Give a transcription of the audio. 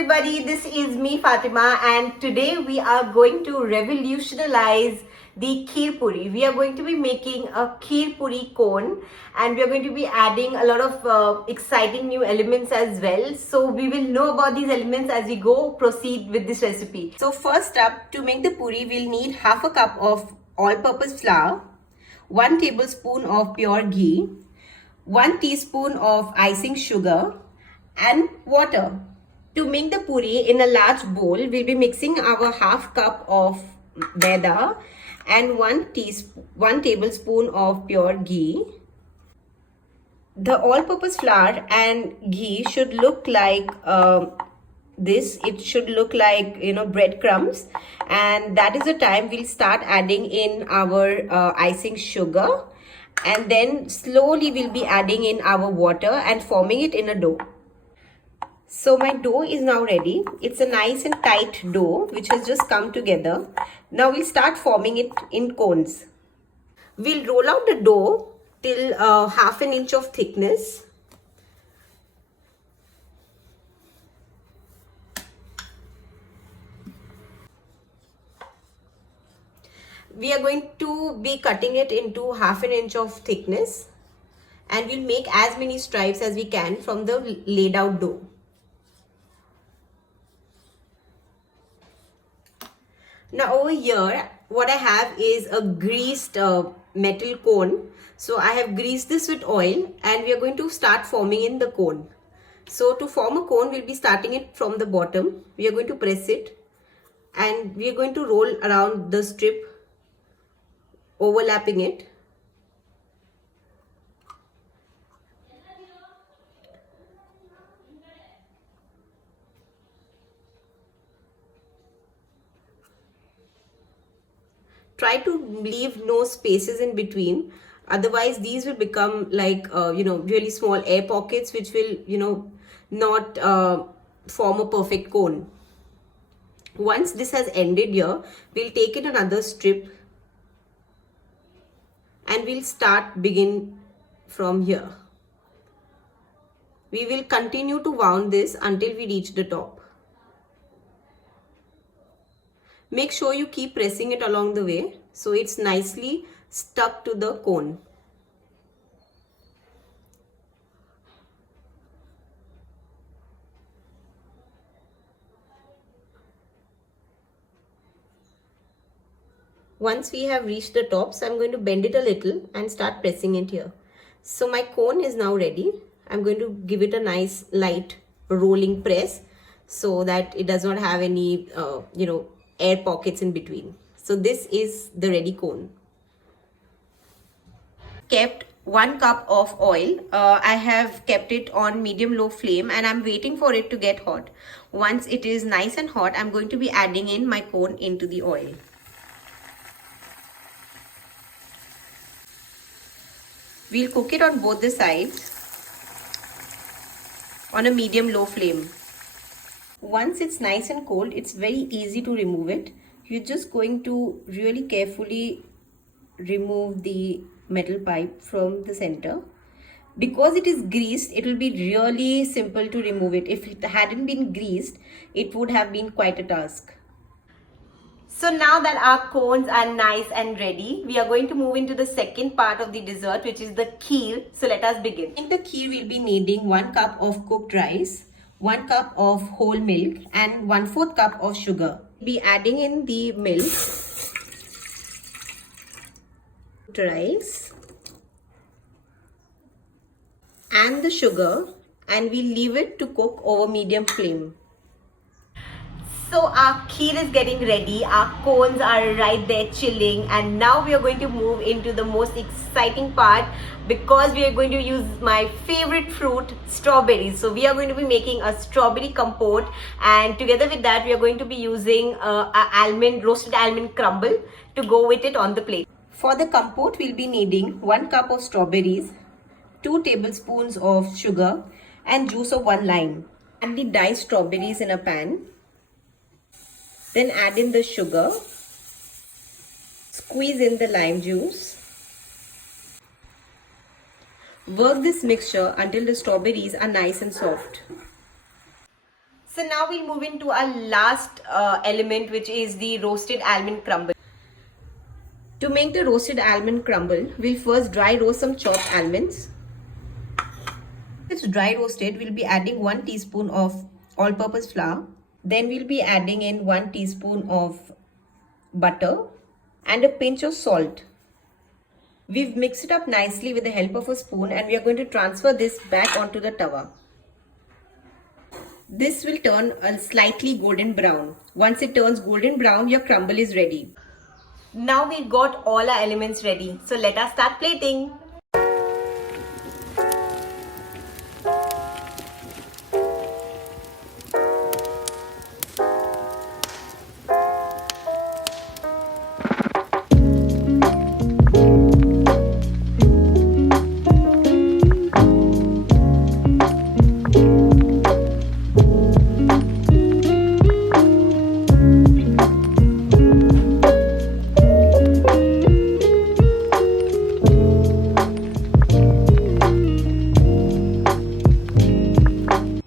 everybody, this is me Fatima, and today we are going to revolutionize the Kheer Puri. We are going to be making a Kheer Puri cone, and we are going to be adding a lot of exciting new elements as well. So we will know about these elements as we go proceed with this recipe. So first up, to make the puri, we'll need half a cup of all-purpose flour, 1 tablespoon of pure ghee, 1 teaspoon of icing sugar, and water. To make the puri in a large bowl, we'll be mixing our half cup of maida and 1 tablespoon of pure ghee. The all-purpose flour and ghee should look like this. It should look like, breadcrumbs, and that is the time we'll start adding in our icing sugar, and then slowly we'll be adding in our water and forming it in a dough. So my dough is now ready. It's a nice and tight dough which has just come together. Now we'll start forming it in cones. We'll roll out the dough till half an inch of thickness. We are going to be cutting it into half an inch of thickness, and we'll make as many stripes as we can from the laid out dough. Now over here, what I have is a greased metal cone. So I have greased this with oil, and we are going to start forming in the cone. So to form a cone, we'll be starting it from the bottom. We are going to press it, and we are going to roll around the strip, overlapping it. Try to leave no spaces in between, otherwise these will become like really small air pockets which will not form a perfect cone. Once this has ended here, we'll take in another strip and we'll begin from here. We will continue to wound this until we reach the top. Make sure you keep pressing it along the way so it's nicely stuck to the cone. Once we have reached the top, so I'm going to bend it a little and start pressing it here. So my cone is now ready. I'm going to give it a nice light rolling press so that it does not have any air pockets in between. So this is the ready cone. Kept 1 cup of oil. I have kept it on medium-low flame, and I'm waiting for it to get hot. Once it is nice and hot, I'm going to be adding in my cone into the oil. We'll cook it on both the sides on a medium-low flame. Once it's nice and cold, it's very easy to remove it. You're just going to really carefully remove the metal pipe from the center. Because it is greased, it will be really simple to remove it. If it hadn't been greased, it would have been quite a task. So now that our cones are nice and ready, we are going to move into the second part of the dessert, which is the kheer. So let us begin. In the kheer, we'll be needing 1 cup of cooked rice, 1 cup of whole milk, and 1/4 cup of sugar. We'll be adding in the milk, rice, and the sugar, and we'll leave it to cook over medium flame. So our kheer is getting ready, our cones are right there chilling, and now we are going to move into the most exciting part, because we are going to use my favorite fruit, strawberries. So we are going to be making a strawberry compote, and together with that we are going to be using roasted almond crumble to go with it on the plate. For the compote, we'll be needing 1 cup of strawberries, 2 tablespoons of sugar, and juice of 1 lime. Add the diced strawberries in a pan. Then add in the sugar, squeeze in the lime juice. Work this mixture until the strawberries are nice and soft. So now we'll move into our last element, which is the roasted almond crumble. To make the roasted almond crumble, we'll first dry roast some chopped almonds. It's dry roasted, we'll be adding 1 teaspoon of all-purpose flour. Then we'll be adding in 1 teaspoon of butter and a pinch of salt. We've mixed it up nicely with the help of a spoon, and we are going to transfer this back onto the tawa. This will turn a slightly golden brown. Once it turns golden brown, your crumble is ready. Now we've got all our elements ready. So let us start plating.